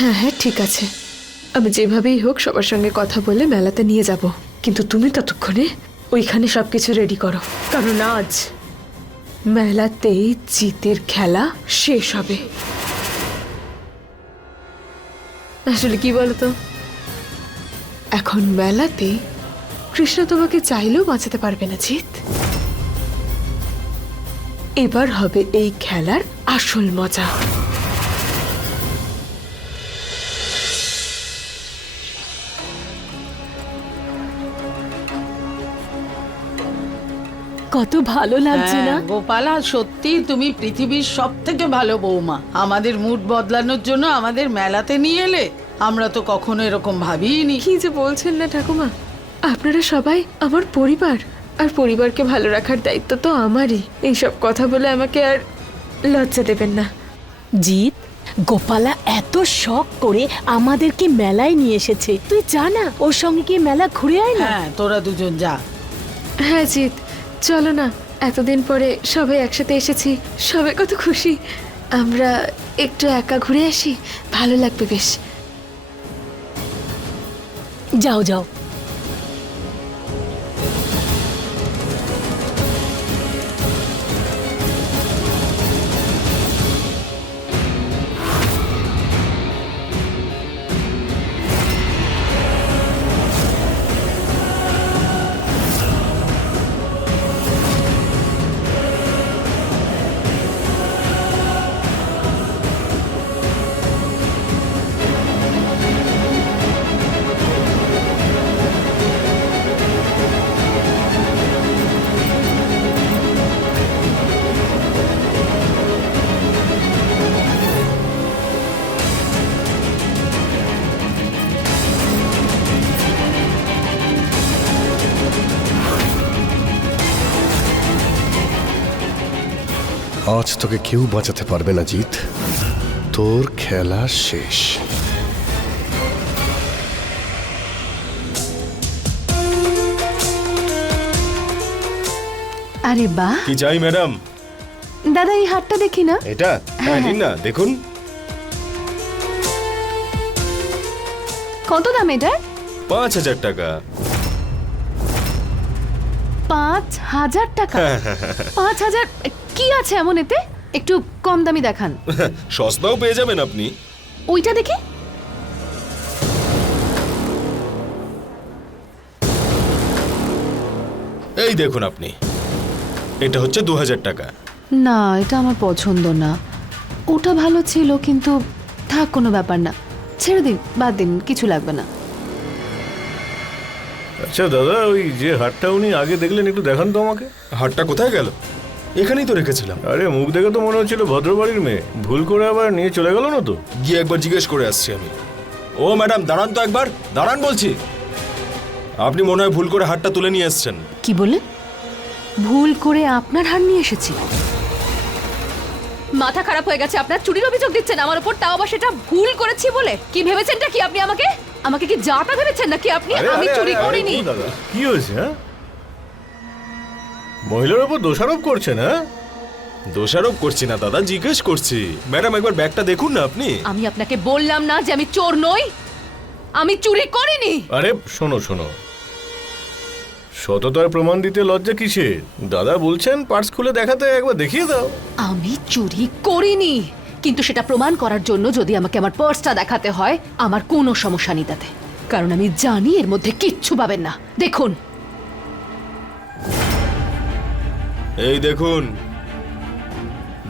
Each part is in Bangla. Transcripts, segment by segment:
হ্যাঁ হ্যাঁ ঠিক আছে। আমি যেভাবেই হোক সবার সঙ্গে কথা বলে মেলাতে নিয়ে যাব। কিন্তু তুমি ততক্ষণে ওইখানে সবকিছু রেডি করো। কারণ আজ মেলাতেই জিতের খেলা শেষ হবে। আসলে কি বলতো? এখন মেলাতে কৃষ্ণ তোমাকে চাইলেও বাঁচাতে পারবে না জিত এবার হবে এই খেলার আসল মজা। কত ভালো লাগছে না? হ্যাঁ, গোপালা সত্যি তুমি পৃথিবীর সব থেকে ভালো বৌমা। আমাদের মুড বদলানোর জন্য আমাদের মেলাতে নিয়ে এলে আমরা তো কখনো এরকম ভাবিনি কি যে বলছেন না ঠাকুমা? আপনারা সবাই আমার পরিবার আর পরিবারকে ভালো রাখার দায়িত্ব তো আমারই। এইসব কথা বলে আমাকে আর লজ্জা দেবেন না। জিৎ গোপালা এত শখ করে আমাদেরকে মেলায় নিয়ে এসেছে। তুই জানা ওর সঙ্গে কি মেলা ঘুরে আয় না? হ্যাঁ তোরা দুজন যা। হ্যাঁ জিৎ। চলো না, এতদিন পরে সবাই একসাথে এসেছি, সবাই কত খুশি। আমরা একটু একা ঘুরে আসি, ভালো লাগবে বেশ। যাও যাও। আজ তোকে কেউ বাঁচাতে পারবে না জিত তোর খেলা শেষ। আরে বাহ কি চাই ম্যাডাম? দাদা এই হাটটা দেখি না। এটা? হ্যাঁ নিন না দেখুন। কত দাম এটা পাঁচ হাজার টাকা। পাঁচ হাজার টাকা। পাঁচ হাজার কি আছে এমন এতে? একটু কম দামি দেখান। সস্তাও পেয়ে যাবেন আপনি। ওইটা দেখি। এই দেখুন আপনি। এটা হচ্ছে দু হাজার টাকা। না এটা আমার পছন্দ না। ওটা ভালো ছিল কিন্তু থাক কোনো ব্যাপার না। ছেড়ে দিন বাদ দিন কিছু লাগবে না। আচ্ছা দাদা ওই যে হাটটা উনি আগে দেখলেন একটু দেখান তো আমাকে। হাটটা কোথায় গেল? এখানেই তো রেখেছিলাম। আরে মুখ দেখে তো মনে হচ্ছিল ভদ্রবাড়ির মেয়ে। ভুল করে আবার নিয়ে চলে গেল না তো? গিয়ে একবার জিজ্ঞেস করে আসছি আমি। ও ম্যাডাম দাঁড়ান তো একবার। দাঁড়ান বলছি। আপনি মনে হয় ভুল করে হাটটা তুলে নিয়ে এসছেন। কি বললেন? ভুল করে আপনার হার নিয়ে এসেছি? মাথা খারাপ হয়ে গেছে আপনার চুরির অভিযোগ দিচ্ছেন আমার উপর তাও আবার সেটা ভুল করেছি বলে? কি ভেবেছেনটা কি আপনি আমাকে? আমাকে কি যাটা ভেবেছেন নাকি আপনি? আমি চুরি করিনি। কি হয়েছে হ্যাঁ? মহিলার উপর দোষারোপ করছেন হ্যাঁ? দোষারোপ করছি না দাদা জিজ্ঞেস করছি। ম্যাডাম একবার ব্যাগটা দেখুন না আপনি? আমি আপনাকে বললাম না যে আমি চোর নই। আমি চুরি করিনি। আরে শোনো শোনো। সততার প্রমাণ দিতে লজ্জা কিসের? দাদা বলছেন পার্স খুলে দেখাতে একবার দেখিয়ে দাও। আমি চুরি করিনি। কিন্তু সেটা প্রমাণ করার জন্য যদি আমাকে আমার পার্সটা দেখাতে হয় আমার কোনো সমস্যা নেই তাতে। কারণ আমি জানি এর মধ্যে কিচ্ছু পাবেন না। দেখুন। এই দেখুন।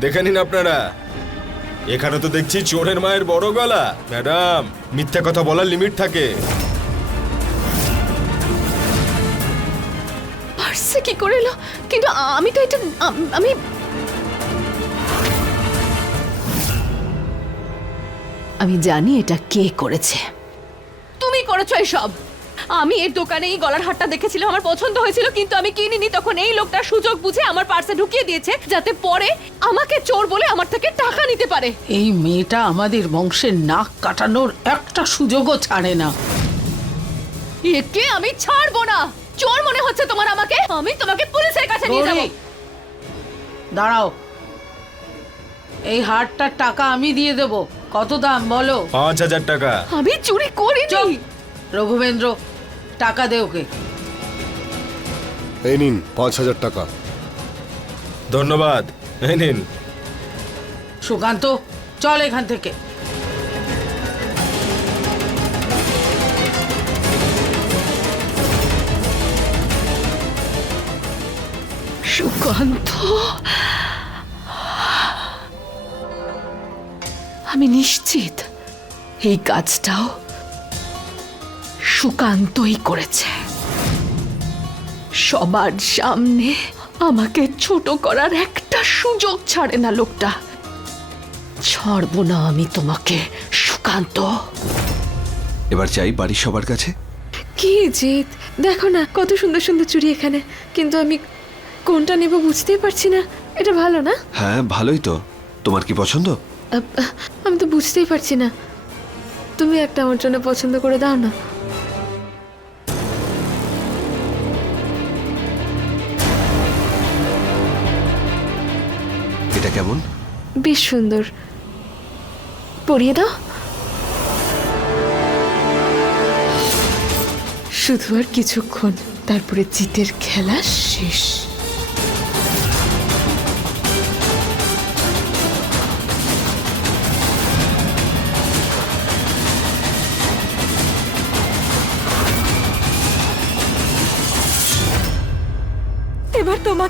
দেখে নিন আপনারা। এখানে তো দেখছি চোরের মায়ের বড় গলা। ম্যাডাম মিথ্যা কথা বলার লিমিট থাকে। পার্সে কি করে এলো? কিন্তু আমি তো এটা আম- আমি জানি এটা কে করেছে। তুমি করেছ এসব। আমি এর দোকানে এই গলার হারটা দেখেছিলাম আমার পছন্দ হয়েছিল কিন্তু আমি কিনিনি। তখন এই লোকটা সুযোগ বুঝে আমার পার্সে ঢুকিয়ে দিয়েছে যাতে পরে আমাকে চোর বলে আমার থেকে টাকা নিতে পারে। এই মেয়েটা আমাদের বংশের নাক কাটানোর একটা সুযোগও ছাড়ে না। একে আমি ছাড়বো না। চোর মনে হচ্ছে তোমার আমাকে? আমি তোমাকে পুলিশের কাছে নিয়ে যাব। দাঁড়াও। এই হারটার টাকা আমি দিয়ে দেবো। কত দাম বলো? পাঁচ হাজার টাকা। আমি চুরি করিনি। রঘুবেন্দ্র টাকা দে ওকে। এই নিন পাঁচ হাজার টাকা। ধন্যবাদ। এই নিন। সুকান্ত চল এখান থেকে। সুকান্ত আমি নিশ্চিত এই কাজটাও সুকান্তই করেছে। সবার সামনে আমাকে ছোট করার একটা সুযোগ ছাড়ে না লোকটা। ছাড়ব না আমি তোমাকে সুকান্ত। এবার চাই বাড়ির সবার কাছে? কি জিৎ দেখো না কত সুন্দর সুন্দর চুড়ি এখানে কিন্তু আমি কোনটা নেব বুঝতেই পারছি না এটা ভালো না? হ্যাঁ ভালোই তো। তোমার কি পছন্দ? আমি তো বুঝতেই পারছি না। তুমি একটা আমার জন্য পছন্দ করে দাও না। এটা কেমন? বেশ সুন্দর। পরিয়ে দাও। শুধু আর কিছুক্ষণ তারপরে জিতের খেলা শেষ।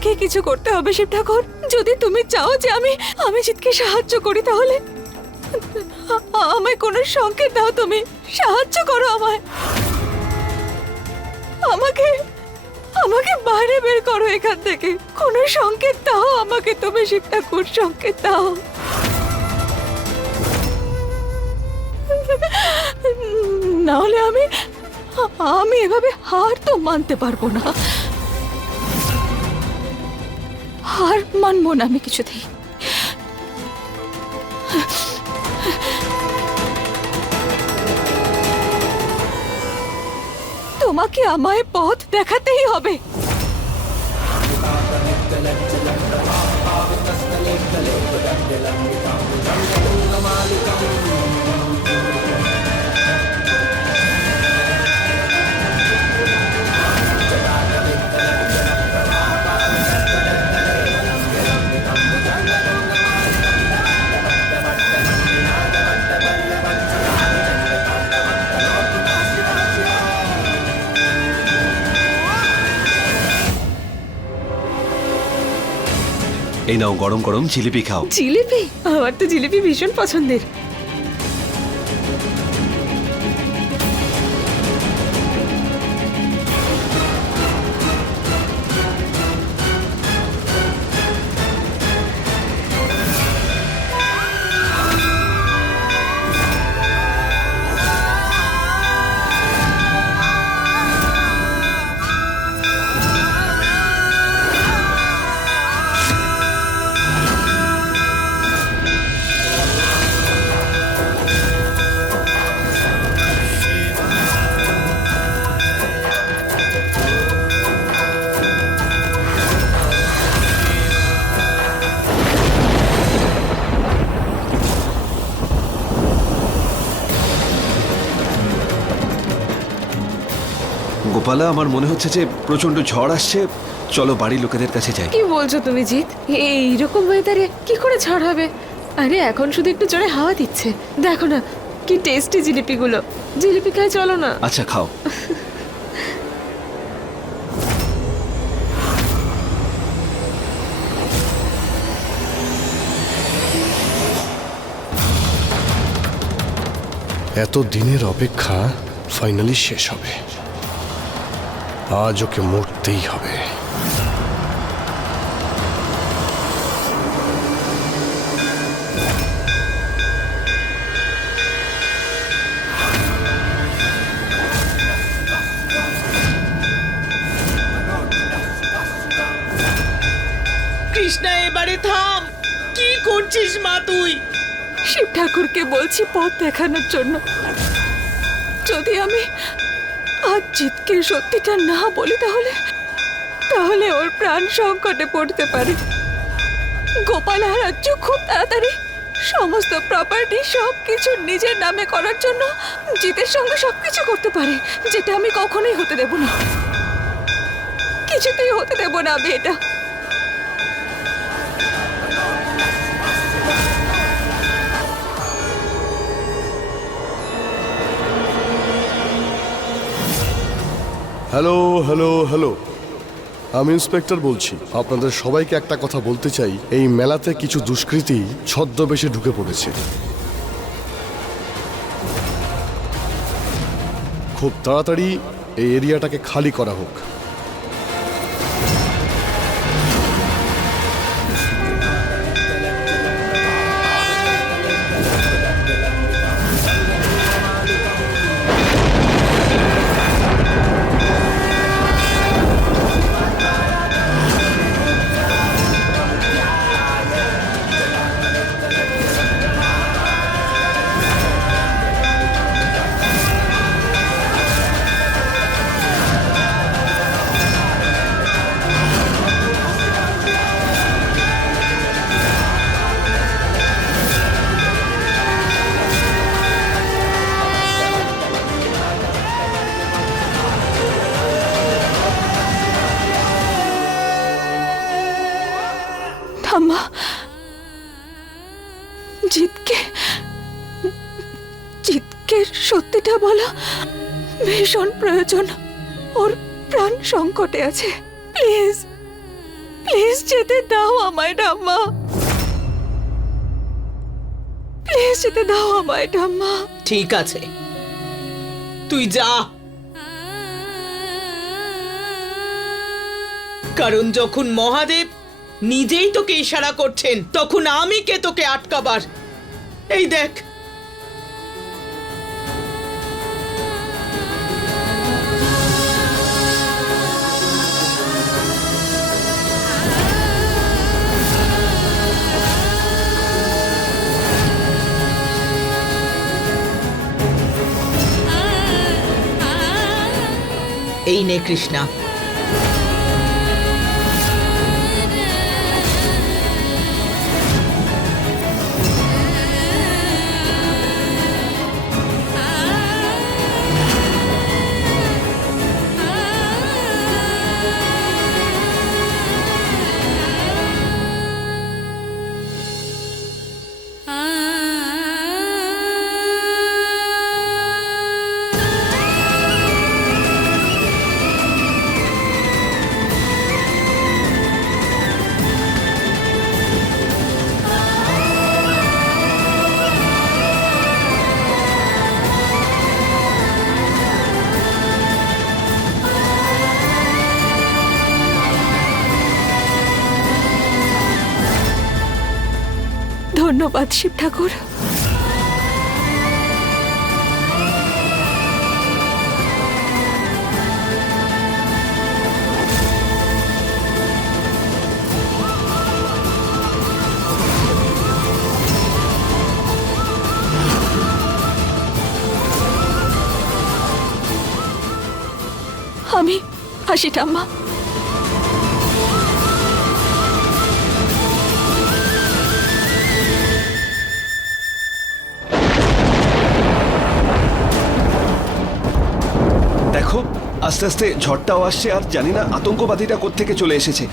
তোমাকে কিছু করতে হবে, শিব ঠাকুর। যদি তুমি চাও যে আমি আমি জিতকে সাহায্য করি তাহলে, আমায় কোনো সংকেত দাও তুমি। সাহায্য করো আমায়। আমাকে আমাকে বাইরে বের করো এখান থেকে। কোনো সংকেত দাও আমাকে তুমি, শিব ঠাকুর, সংকেত দাও। না হলে আমি আমি এভাবে হার তো মানতে পারব না। হার মানব না আমি কিছুতেই। তোমাকে আমায় পথ দেখাতেই হবে। নাও গরম গরম জিলিপি খাও। জিলিপি? আমার তো জিলিপি ভীষণ পছন্দের। গোপালা আমার মনে হচ্ছে যে প্রচণ্ড ঝড় আসছে। চলো বাড়ির লোকেদের কাছে যাই। কি বলছো তুমি জিৎ? এইরকম ওয়েদারে কি করে ঝড় হবে? আরে এখন শুধু একটু জোরে হাওয়া দিচ্ছে। দেখো না কি টেস্টি জিলিপিগুলো। জিলিপি খাই চলো না। আচ্ছা খাও। এত দিনের অপেক্ষা ফাইনালি শেষ হবে। আজ ওকে মরতেই হবে। কৃষ্ণা এবারে থাম। কি করছিস মা তুই? শিব ঠাকুরকে বলছি পথ দেখানোর জন্য। যদি আমি আজ জিতকে সত্যিটা না বলি তাহলে তাহলে ওর প্রাণ সংকটে পড়তে পারে। গোপাল আর খুব তাড়াতাড়ি সমস্ত প্রপার্টি সব কিছু নিজের নামে করার জন্য জিতের সঙ্গে সব কিছু করতে পারে, যেটা আমি কখনোই হতে দেব না। কিছুতেই হতে দেব না আমি এটা। Hello hello hello. আমি ইন্সপেক্টর বলছি। আপনাদের সবাইকে একটা কথা বলতে চাই। এই মেলাতে কিছু দুষ্কৃতী ছদ্মবেশে ঢুকে পড়েছে। খুব তাড়াতাড়ি এই এরিয়াটাকে খালি করা হোক। আছে। প্লিজ প্লিজ যেতে দাও আমায়, ঠাম্মা। প্লিজ যেতে দাও আমায়, ঠাম্মা। ঠিক আছে। তুই যা। কারণ যখন মহাদেব নিজেই তোকে ইশারা করছেন, তখন আমি কে তোকে আটকাবার? এই দেখ এই নে কৃষ্ণা। ধন্যবাদ শিব ঠাকুর। আমি হাসি ঠাম্মা। দেখো, আস্তে আস্তে ঝড়টাও আসছে আর জানি না আতঙ্কবাদীরা কোত্থেকে চলে এসেছে।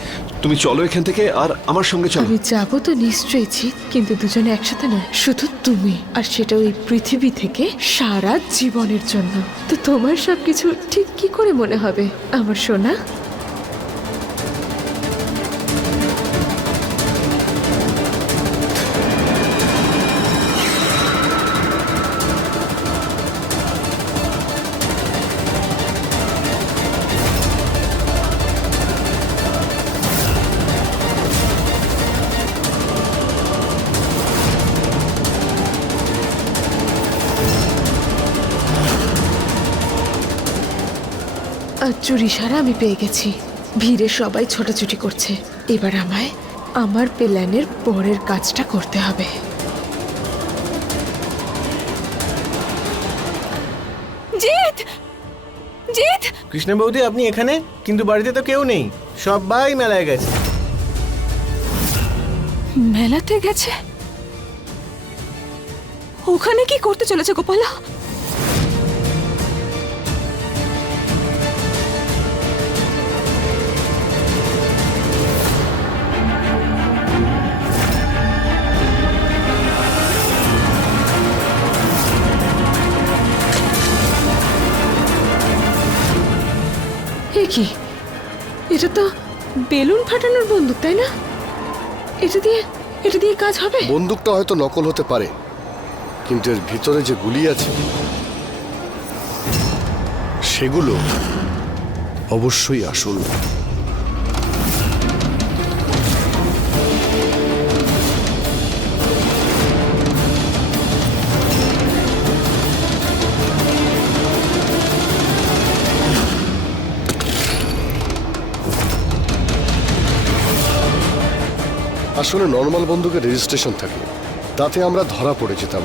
তুমি চলো এখান থেকে আর আমার সঙ্গে চলো। আমি যাব তো নিশ্চয়ই জিৎ কিন্তু দুজনে একসাথে নয়, শুধু তুমি আর সেটা ওই পৃথিবী থেকে সারা জীবনের জন্য। তো তোমার সবকিছু ঠিক কি করে মনে হবে? আমার সোনা? আর চুরি সারা আমি পেয়ে গেছি। ভিড়ে সবাই ছোটাছুটি করছে। এবার আমায় আমার প্ল্যানের পরের কাজটা করতে হবে। জিত জিত কৃষ্ণ বৌদি আপনি এখানে? কিন্তু বাড়িতে তো কেউ নেই। সবাই মেলায় গেছে। মেলাতে গেছে? ওখানে কি করতে চলেছে গোপালা? এটা তো বেলুন ফাটানোর বন্দুক, তাই না? এটা দিয়ে এটা দিয়ে কাজ হবে? বন্দুকটা হয়তো নকল হতে পারে, কিন্তু এর ভিতরে যে গুলি আছে, সেগুলো অবশ্যই আসল। আসলে নর্মাল বন্দুকের রেজিস্ট্রেশন থাকে। তাতে আমরা ধরা পড়ে যেতাম।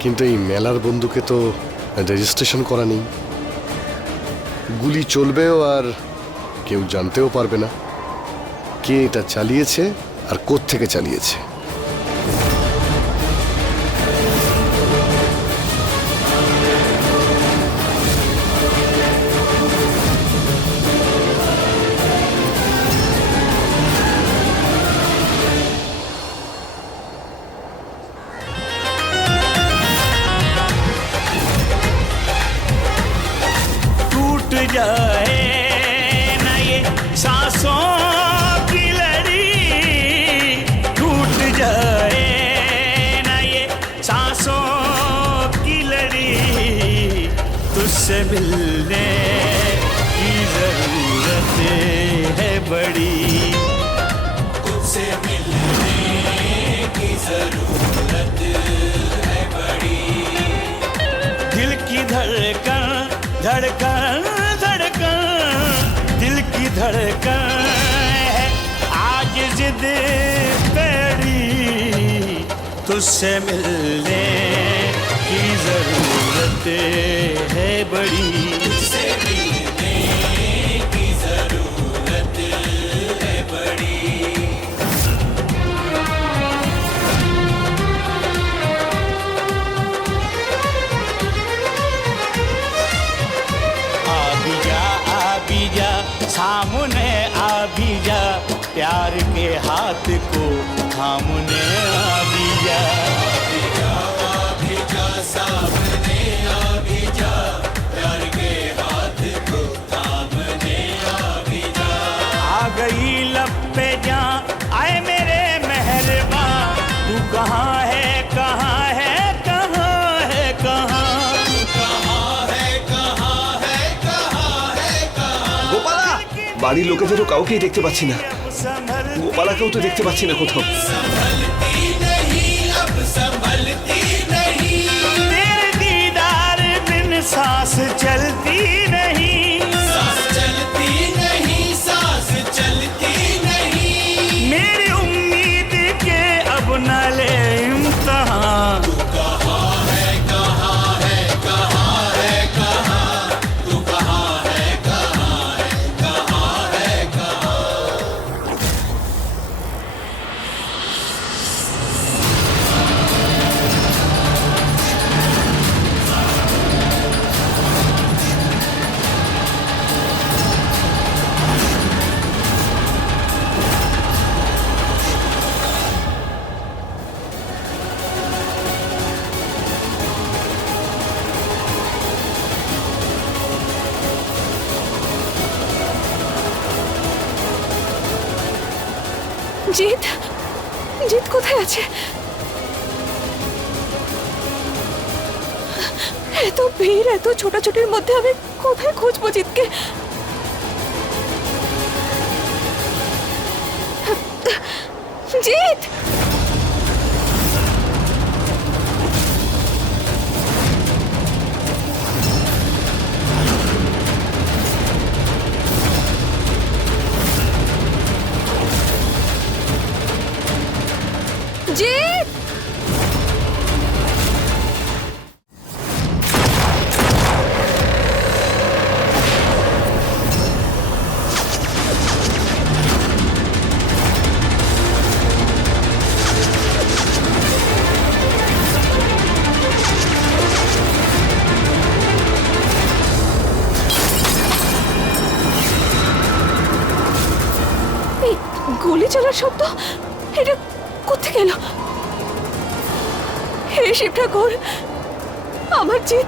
কিন্তু এই মেলার বন্দুকে তো রেজিস্ট্রেশন করা নেই। গুলি চলবেও আর কেউ জানতেও পারবে না। কে এটা চালিয়েছে আর থেকে চালিয়েছে? ராஜா धड़कन है। आज जिद तेरी तुझसे मिलने की ज़रूरत है बड़ी। सामने आ भी जा प्यार के हाथ को थामने বাড়ির লোকেদেরও কাউকেই দেখতে পাচ্ছি না। গোপালাকেও তো দেখতে পাচ্ছি না কোথাও। এত ভিড় এত ছোটাছুটির মধ্যে আমি কোথায় খুঁজবো জিৎকে? জিৎ!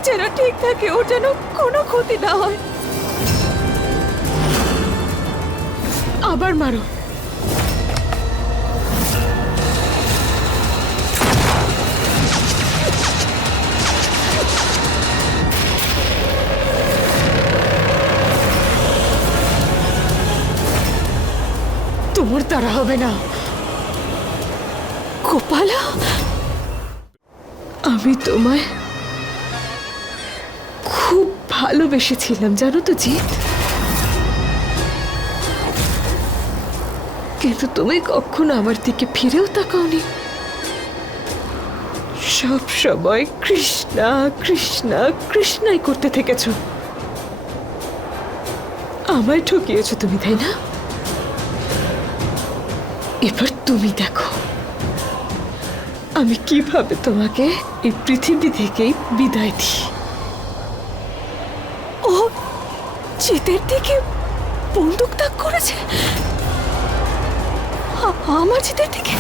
যেন ঠিক থাকে, ওর যেন কোনো ক্ষতি না হয়। আবার মারো। তোমার দ্বারা হবে না। গোপালা, আমি তোমায় খুব ভালোবেসেছিলাম, জানো তো জিৎ। কিন্তু তুমি কখনো আমার দিকে ফিরেও তাকাওনি। সব সময় কৃষ্ণা কৃষ্ণা, কৃষ্ণাই করতে থেকেছ। আমায় ঠকিয়েছো তুমি, তাই না? এবার তুমি দেখো, আমি কীভাবে তোমাকে এই পৃথিবী থেকেই বিদায় দিই ও চিতের দিকে বন্দুক তাক করেছে? আমার চিতের দিকে?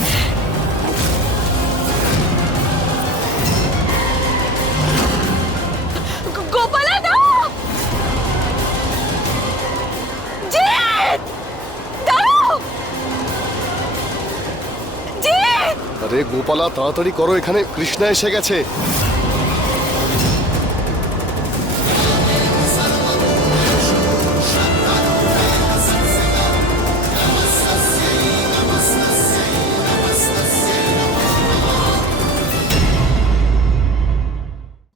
আরে গোপালা, তাড়াতাড়ি করো, এখানে কৃষ্ণা এসে গেছে।